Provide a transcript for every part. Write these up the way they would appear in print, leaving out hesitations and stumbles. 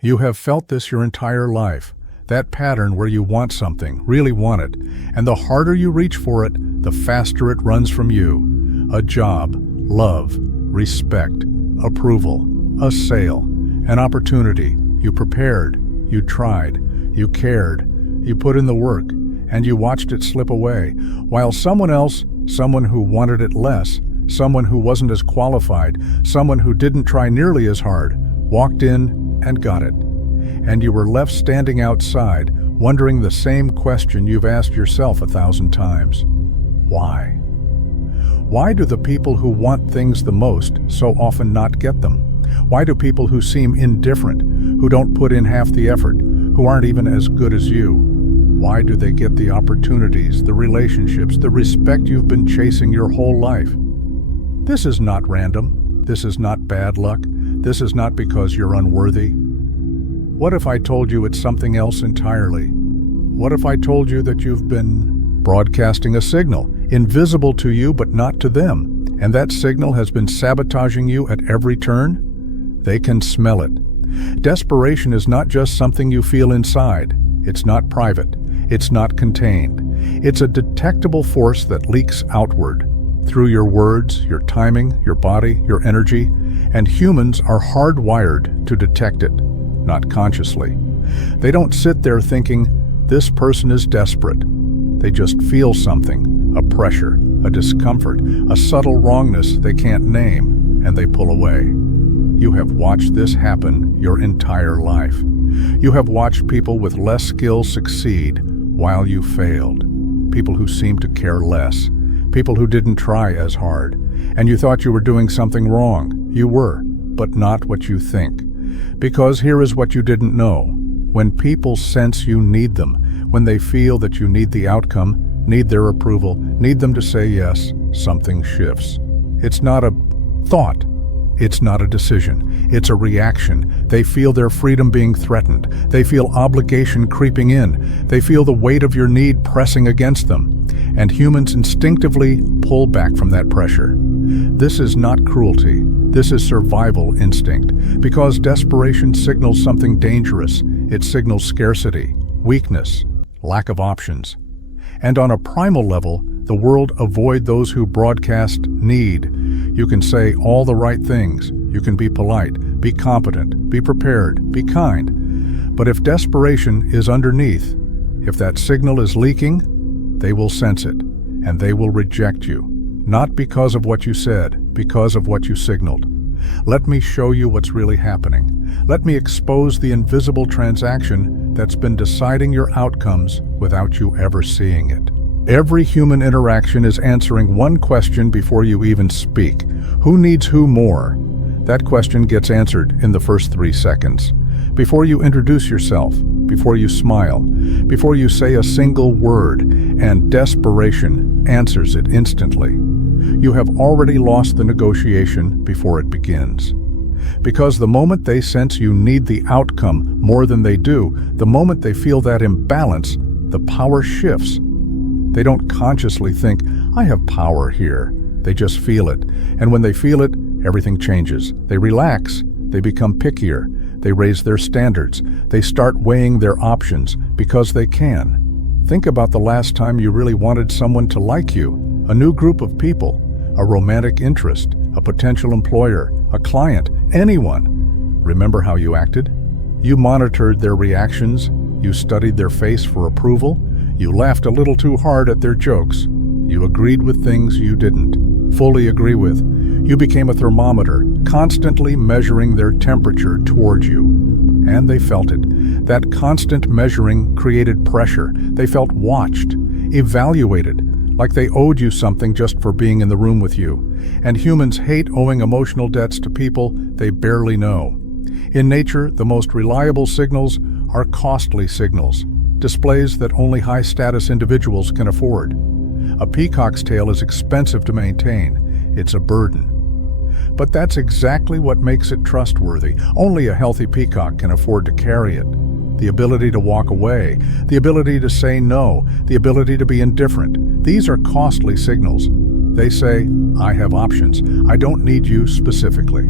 You have felt this your entire life, that pattern where you want something, really want it, and the harder you reach for it, the faster it runs from you. A job, love, respect, approval, a sale, an opportunity. You prepared, you tried, you cared, you put in the work, and you watched it slip away, while someone else, someone who wanted it less, someone who wasn't as qualified, someone who didn't try nearly as hard, walked in and got it. And you were left standing outside, wondering the same question you've asked yourself 1,000 times. Why? Why do the people who want things the most so often not get them? Why do people who seem indifferent, who don't put in half the effort, who aren't even as good as you, why do they get the opportunities, the relationships, the respect you've been chasing your whole life? This is not random. This is not bad luck. This is not because you're unworthy. What if I told you it's something else entirely? What if I told you that you've been broadcasting a signal, invisible to you but not to them, and that signal has been sabotaging you at every turn? They can smell it. Desperation is not just something you feel inside. It's not private. It's not contained. It's a detectable force that leaks outward, through your words, your timing, your body, your energy, and humans are hardwired to detect it, not consciously. They don't sit there thinking, this person is desperate. They just feel something, a pressure, a discomfort, a subtle wrongness they can't name, and they pull away. You have watched this happen your entire life. You have watched people with less skill succeed while you failed. People who seemed to care less. People who didn't try as hard. And you thought you were doing something wrong. You were, but not what you think. Because here is what you didn't know. When people sense you need them, when they feel that you need the outcome, need their approval, need them to say yes, something shifts. It's not a thought. It's not a decision. It's a reaction. They feel their freedom being threatened. They feel obligation creeping in. They feel the weight of your need pressing against them. And humans instinctively pull back from that pressure. This is not cruelty. This is survival instinct. Because desperation signals something dangerous. It signals scarcity, weakness, lack of options. And on a primal level, the world avoid those who broadcast need. You can say all the right things. You can be polite, be competent, be prepared, be kind. But if desperation is underneath, if that signal is leaking, they will sense it, and they will reject you. Not because of what you said, because of what you signaled. Let me show you what's really happening. Let me expose the invisible transaction that's been deciding your outcomes without you ever seeing it. Every human interaction is answering one question before you even speak. Who needs who more? That question gets answered in the first 3 seconds. Before you introduce yourself, before you smile, before you say a single word, and desperation answers it instantly. You have already lost the negotiation before it begins. Because the moment they sense you need the outcome more than they do, the moment they feel that imbalance, the power shifts. They don't consciously think, I have power here. They just feel it. And when they feel it, everything changes. They relax. They become pickier. They raise their standards. They start weighing their options because they can. Think about the last time you really wanted someone to like you. A new group of people, a romantic interest, a potential employer, a client, anyone. Remember how you acted? You monitored their reactions. You studied their face for approval. You laughed a little too hard at their jokes. You agreed with things you didn't fully agree with. You became a thermometer, constantly measuring their temperature toward you. And they felt it. That constant measuring created pressure. They felt watched, evaluated, like they owed you something just for being in the room with you. And humans hate owing emotional debts to people they barely know. In nature, the most reliable signals are costly signals. Displays that only high-status individuals can afford. A peacock's tail is expensive to maintain. It's a burden. But that's exactly what makes it trustworthy. Only a healthy peacock can afford to carry it. The ability to walk away, the ability to say no, the ability to be indifferent. These are costly signals. They say, I have options. I don't need you specifically.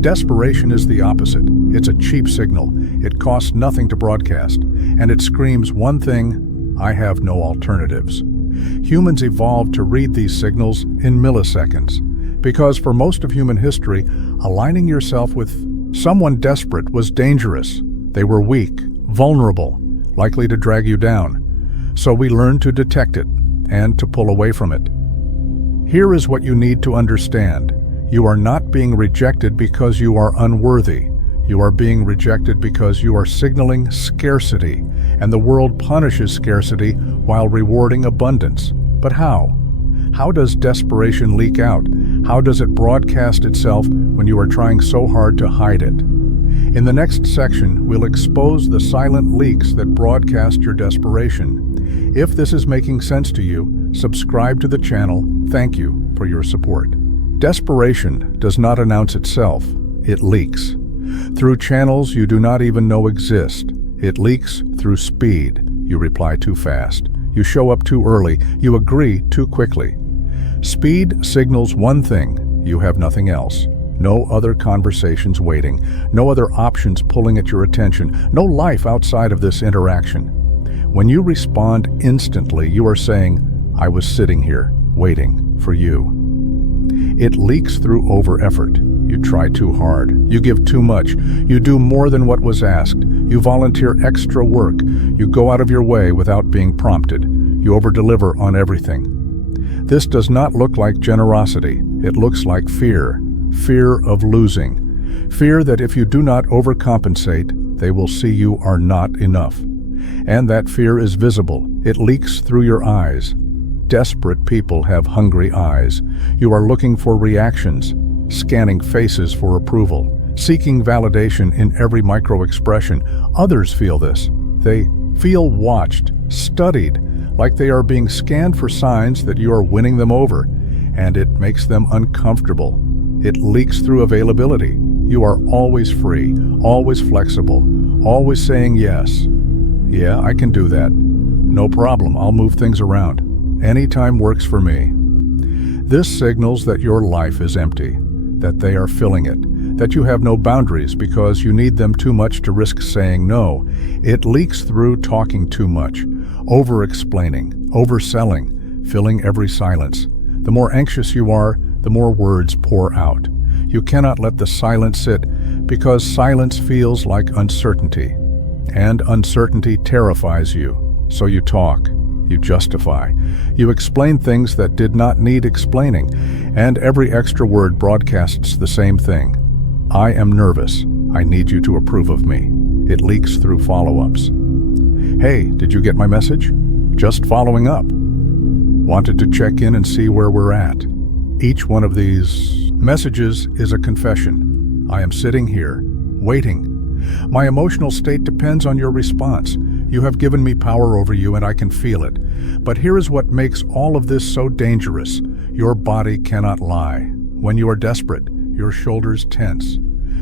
Desperation is the opposite. It's a cheap signal. It costs nothing to broadcast, and it screams one thing: I have no alternatives. Humans evolved to read these signals in milliseconds, because for most of human history, aligning yourself with someone desperate was dangerous. They were weak, vulnerable, likely to drag you down. So we learned to detect it and to pull away from it. Here is what you need to understand. You are not being rejected because you are unworthy. You are being rejected because you are signaling scarcity, and the world punishes scarcity while rewarding abundance. But how? How does desperation leak out? How does it broadcast itself when you are trying so hard to hide it? In the next section, we'll expose the silent leaks that broadcast your desperation. If this is making sense to you, subscribe to the channel. Thank you for your support. Desperation does not announce itself. It leaks. Through channels you do not even know exist. It leaks through speed. You reply too fast. You show up too early. You agree too quickly. Speed signals one thing: you have nothing else. No other conversations waiting. No other options pulling at your attention. No life outside of this interaction. When you respond instantly, you are saying, I was sitting here, waiting for you. It leaks through over-effort. You try too hard. You give too much. You do more than what was asked. You volunteer extra work. You go out of your way without being prompted. You over-deliver on everything. This does not look like generosity. It looks like fear. Fear of losing. Fear that if you do not overcompensate, they will see you are not enough. And that fear is visible. It leaks through your eyes. Desperate people have hungry eyes. You are looking for reactions, scanning faces for approval, seeking validation in every micro-expression. Others feel this. They feel watched, studied, like they are being scanned for signs that you are winning them over, and it makes them uncomfortable. It leaks through availability. You are always free, always flexible, always saying yes. Yeah, I can do that. No problem, I'll move things around. Anytime works for me. This signals that your life is empty, that they are filling it, that you have no boundaries because you need them too much to risk saying no. It leaks through talking too much, over-explaining, overselling, filling every silence. The more anxious you are, the more words pour out. You cannot let the silence sit because silence feels like uncertainty. And uncertainty terrifies you. So you talk. You justify. You explain things that did not need explaining, and every extra word broadcasts the same thing. I am nervous. I need you to approve of me. It leaks through follow-ups. Hey, did you get my message? Just following up. Wanted to check in and see where we're at. Each one of these messages is a confession. I am sitting here, waiting. My emotional state depends on your response. You have given me power over you and I can feel it. But here is what makes all of this so dangerous. Your body cannot lie. When you are desperate, your shoulders tense.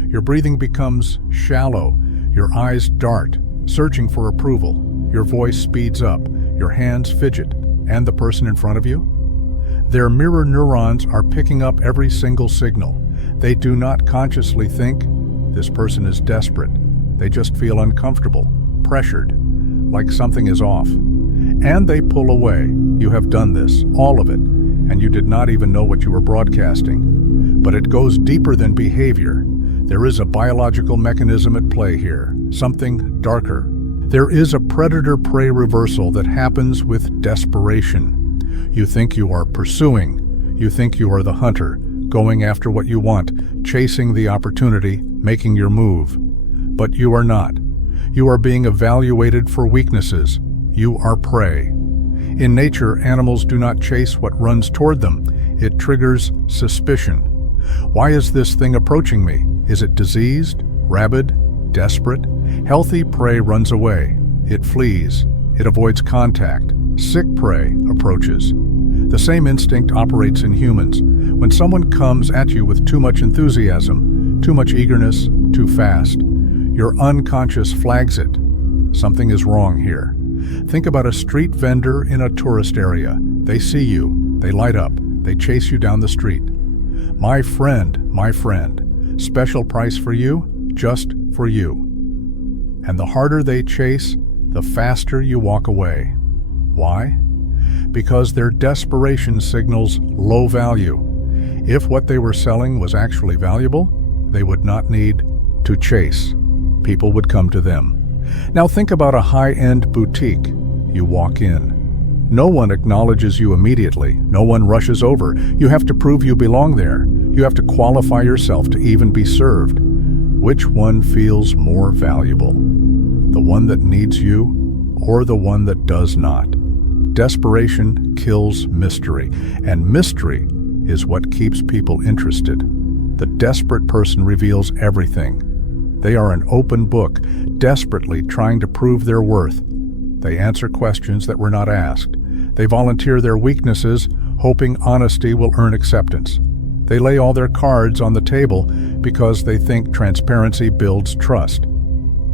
Your breathing becomes shallow. Your eyes dart, searching for approval. Your voice speeds up. Your hands fidget. And the person in front of you? Their mirror neurons are picking up every single signal. They do not consciously think, this person is desperate. They just feel uncomfortable, pressured, like something is off. And they pull away. You have done this, all of it, and you did not even know what you were broadcasting. But it goes deeper than behavior. There is a biological mechanism at play here, something darker. There is a predator-prey reversal that happens with desperation. You think you are pursuing. You think you are the hunter, going after what you want, chasing the opportunity, making your move. But you are not. You are being evaluated for weaknesses. You are prey. In nature, animals do not chase what runs toward them. It triggers suspicion. Why is this thing approaching me? Is it diseased, rabid, desperate? Healthy prey runs away. It flees. It avoids contact. Sick prey approaches. The same instinct operates in humans. When someone comes at you with too much enthusiasm, too much eagerness, too fast, your unconscious flags it. Something is wrong here. Think about a street vendor in a tourist area. They see you, they light up, they chase you down the street. My friend, special price for you? just for you. And the harder they chase, the faster you walk away. Why? Because their desperation signals low value. If what they were selling was actually valuable, they would not need to chase. People would come to them. Now think about a high-end boutique. You walk in. No one acknowledges you immediately. No one rushes over. You have to prove you belong there. You have to qualify yourself to even be served. Which one feels more valuable? The one that needs you or the one that does not? Desperation kills mystery, and mystery is what keeps people interested. The desperate person reveals everything. They are an open book, desperately trying to prove their worth. They answer questions that were not asked. They volunteer their weaknesses, hoping honesty will earn acceptance. They lay all their cards on the table because they think transparency builds trust.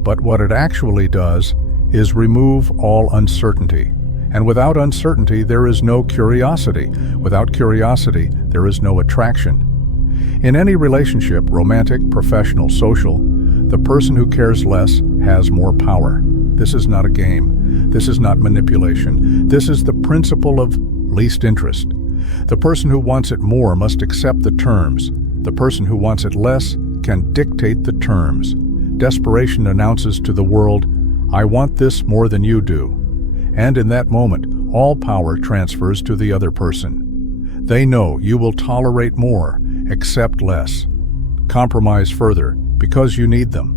But what it actually does is remove all uncertainty. And without uncertainty, there is no curiosity. Without curiosity, there is no attraction. In any relationship, romantic, professional, social, the person who cares less has more power. This is not a game. This is not manipulation. This is the principle of least interest. The person who wants it more must accept the terms. The person who wants it less can dictate the terms. Desperation announces to the world, "I want this more than you do." And in that moment, all power transfers to the other person. They know you will tolerate more, accept less, compromise further because you need them,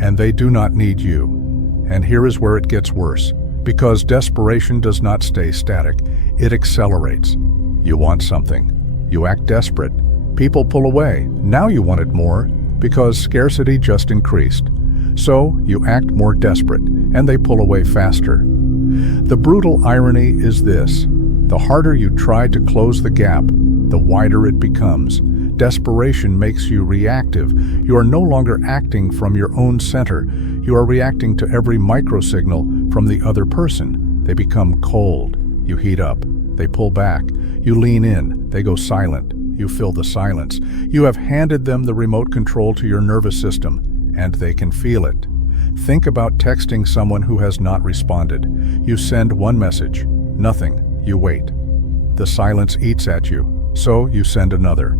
and they do not need you. And here is where it gets worse, because desperation does not stay static, it accelerates. You want something, you act desperate, people pull away, now you want it more, because scarcity just increased. So you act more desperate, and they pull away faster. The brutal irony is this: the harder you try to close the gap, the wider it becomes. Desperation makes you reactive. You are no longer acting from your own center. You are reacting to every microsignal from the other person. They become cold. You heat up. They pull back. You lean in. They go silent. You fill the silence. You have handed them the remote control to your nervous system, and they can feel it. Think about texting someone who has not responded. You send one message. Nothing. You wait. The silence eats at you, so you send another.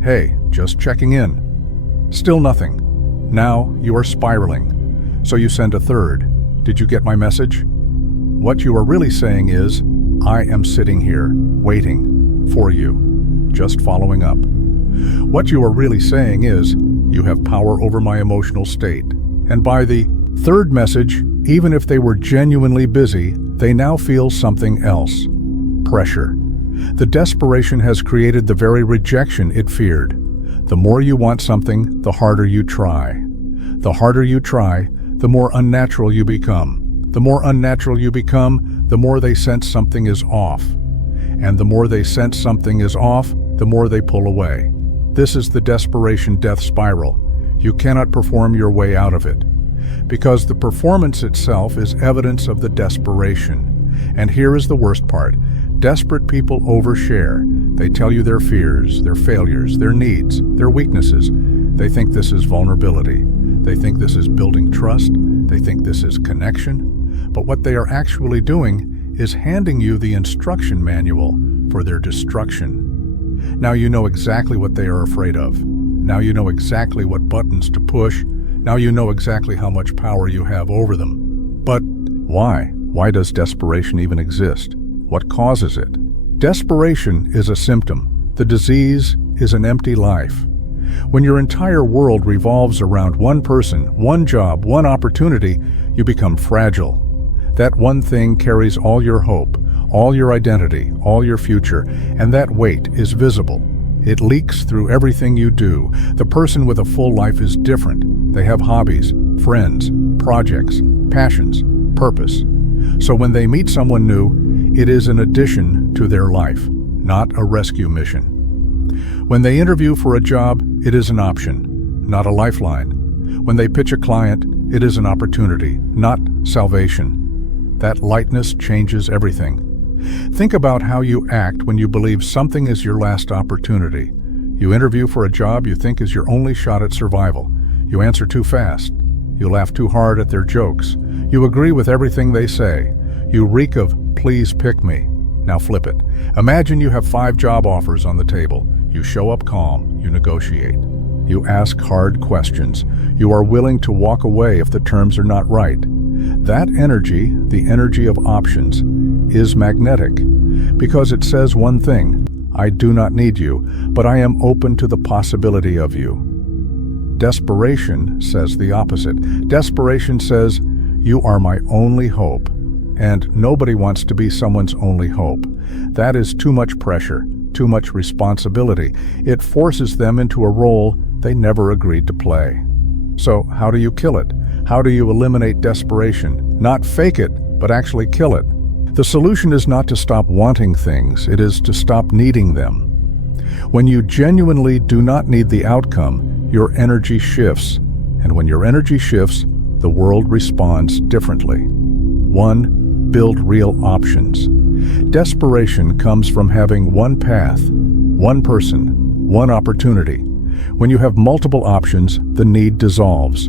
"Hey, just checking in." Still nothing. Now you are spiraling. So you send a third. "Did you get my message?" What you are really saying is, "I am sitting here, waiting for you, just following up." What you are really saying is, "You have power over my emotional state." And by the third message, even if they were genuinely busy, they now feel something else. Pressure. The desperation has created the very rejection it feared. The more you want something, the harder you try. The harder you try, the more unnatural you become. The more unnatural you become, the more they sense something is off. And the more they sense something is off, the more they pull away. This is the desperation death spiral. You cannot perform your way out of it, because the performance itself is evidence of the desperation. And here is the worst part. Desperate people overshare. They tell you their fears, their failures, their needs, their weaknesses. They think this is vulnerability. They think this is building trust. They think this is connection. But what they are actually doing is handing you the instruction manual for their destruction. Now you know exactly what they are afraid of. Now you know exactly what buttons to push. Now you know exactly how much power you have over them. But why? Why does desperation even exist? What causes it? Desperation is a symptom. The disease is an empty life. When your entire world revolves around one person, one job, one opportunity, you become fragile. That one thing carries all your hope, all your identity, all your future, and that weight is visible. It leaks through everything you do. The person with a full life is different. They have hobbies, friends, projects, passions, purpose. So when they meet someone new, it is an addition to their life, not a rescue mission. When they interview for a job, it is an option, not a lifeline. When they pitch a client, it is an opportunity, not salvation. That lightness changes everything. Think about how you act when you believe something is your last opportunity. You interview for a job you think is your only shot at survival. You answer too fast. You laugh too hard at their jokes. You agree with everything they say. You reek of, "Please pick me." Now flip it. Imagine you have 5 job offers on the table. You show up calm. You negotiate. You ask hard questions. You are willing to walk away if the terms are not right. That energy, the energy of options, is magnetic because it says one thing: I do not need you, but I am open to the possibility of you. Desperation says the opposite. Desperation says, you are my only hope, and nobody wants to be someone's only hope. That is too much pressure, too much responsibility. It forces them into a role they never agreed to play. So how do you kill it? How do you eliminate desperation? Not fake it, but actually kill it. The solution is not to stop wanting things, it is to stop needing them. When you genuinely do not need the outcome, your energy shifts. And when your energy shifts, the world responds differently. 1. Build real options. Desperation comes from having one path, one person, one opportunity. When you have multiple options, the need dissolves.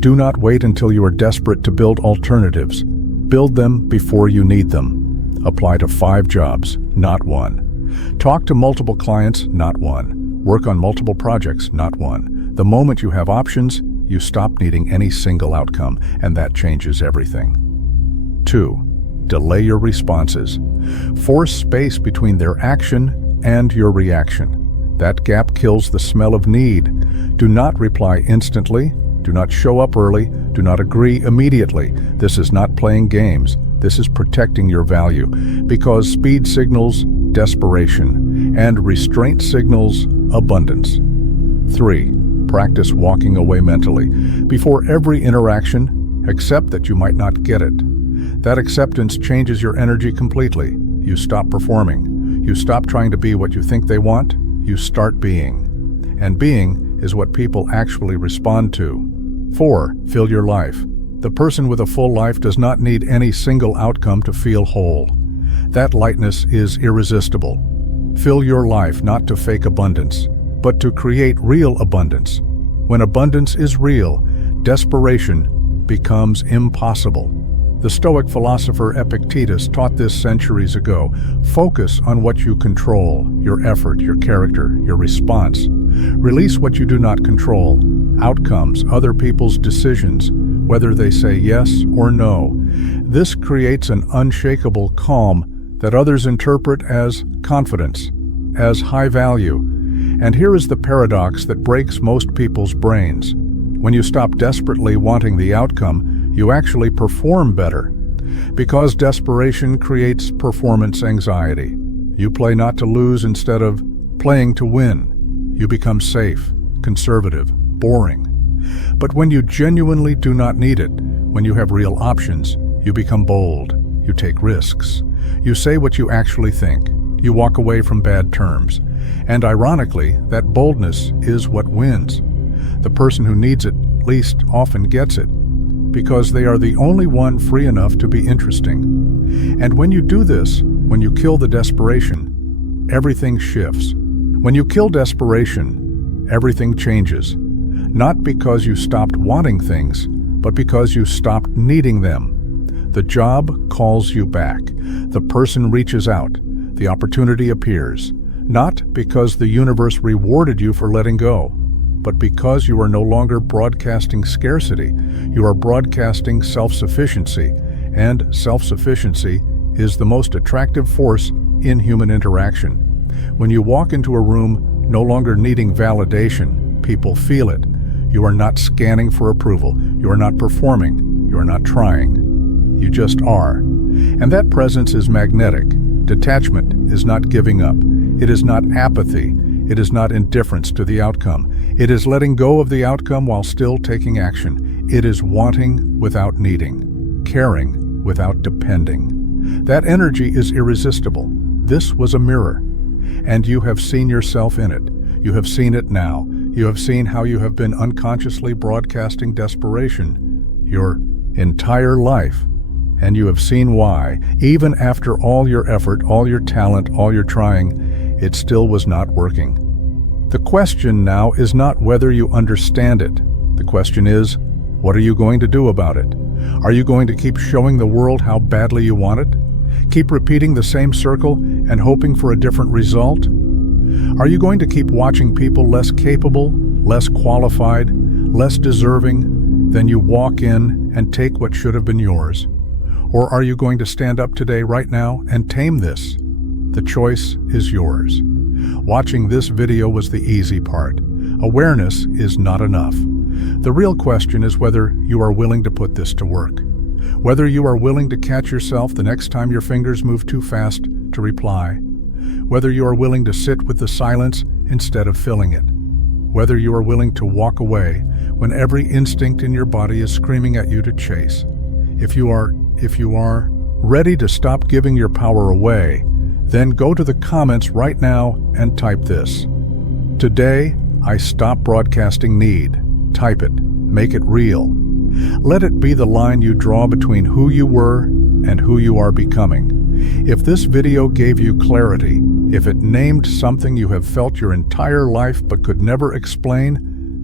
Do not wait until you are desperate to build alternatives. Build them before you need them. Apply to 5 jobs, not 1. Talk to multiple clients, not 1. Work on multiple projects, not 1. The moment you have options, you stop needing any single outcome, and that changes everything. 2. Delay your responses. Force space between their action and your reaction. That gap kills the smell of need. Do not reply instantly. Do not show up early. Do not agree immediately. This is not playing games. This is protecting your value, because speed signals desperation and restraint signals abundance. 3. Practice walking away mentally. Before every interaction, accept that you might not get it. That acceptance changes your energy completely. You stop performing. You stop trying to be what you think they want. You start being. And being is what people actually respond to. 4. Fill your life. The person with a full life does not need any single outcome to feel whole. That lightness is irresistible. Fill your life not to fake abundance, but to create real abundance. When abundance is real, desperation becomes impossible. The Stoic philosopher Epictetus taught this centuries ago. Focus on what you control, your effort, your character, your response. Release what you do not control, outcomes, other people's decisions, whether they say yes or no. This creates an unshakable calm that others interpret as confidence, as high value. And here is the paradox that breaks most people's brains. When you stop desperately wanting the outcome, you actually perform better. Because desperation creates performance anxiety. You play not to lose instead of playing to win. You become safe, conservative, boring. But when you genuinely do not need it, when you have real options, you become bold. You take risks. You say what you actually think. You walk away from bad terms. And ironically, that boldness is what wins. The person who needs it least often gets it, because they are the only one free enough to be interesting. And when you do this, when you kill the desperation, everything shifts. When you kill desperation, everything changes. Not because you stopped wanting things, but because you stopped needing them. The job calls you back. The person reaches out. The opportunity appears. Not because the universe rewarded you for letting go, but because you are no longer broadcasting scarcity. You are broadcasting self-sufficiency, and self-sufficiency is the most attractive force in human interaction. When you walk into a room no longer needing validation, people feel it. You are not scanning for approval. You are not performing. You are not trying. You just are. And that presence is magnetic. Detachment is not giving up. It is not apathy. It is not indifference to the outcome. It is letting go of the outcome while still taking action. It is wanting without needing, caring without depending. That energy is irresistible. This was a mirror, and you have seen yourself in it. You have seen it now. You have seen how you have been unconsciously broadcasting desperation your entire life. And you have seen why, even after all your effort, all your talent, all your trying, it still was not working. The question now is not whether you understand it, The question is, what are you going to do about it? Are you going to keep showing the world how badly you want it? Keep repeating the same circle and hoping for a different result? Are you going to keep watching people less capable, less qualified, less deserving than you walk in and take what should have been yours? Or are you going to stand up today, right now, and tame this? The choice is yours. Watching this video was the easy part. Awareness is not enough. The real question is whether you are willing to put this to work. Whether you are willing to catch yourself the next time your fingers move too fast to reply. Whether you are willing to sit with the silence instead of filling it. Whether you are willing to walk away when every instinct in your body is screaming at you to chase. If you are ready to stop giving your power away, then go to the comments right now and type this. Today, I stop broadcasting need. Type it. Make it real. Let it be the line you draw between who you were and who you are becoming. If this video gave you clarity, if it named something you have felt your entire life but could never explain,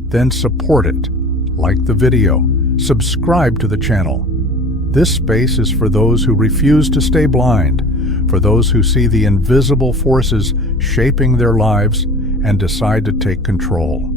then support it. Like the video. Subscribe to the channel. This space is for those who refuse to stay blind, for those who see the invisible forces shaping their lives and decide to take control.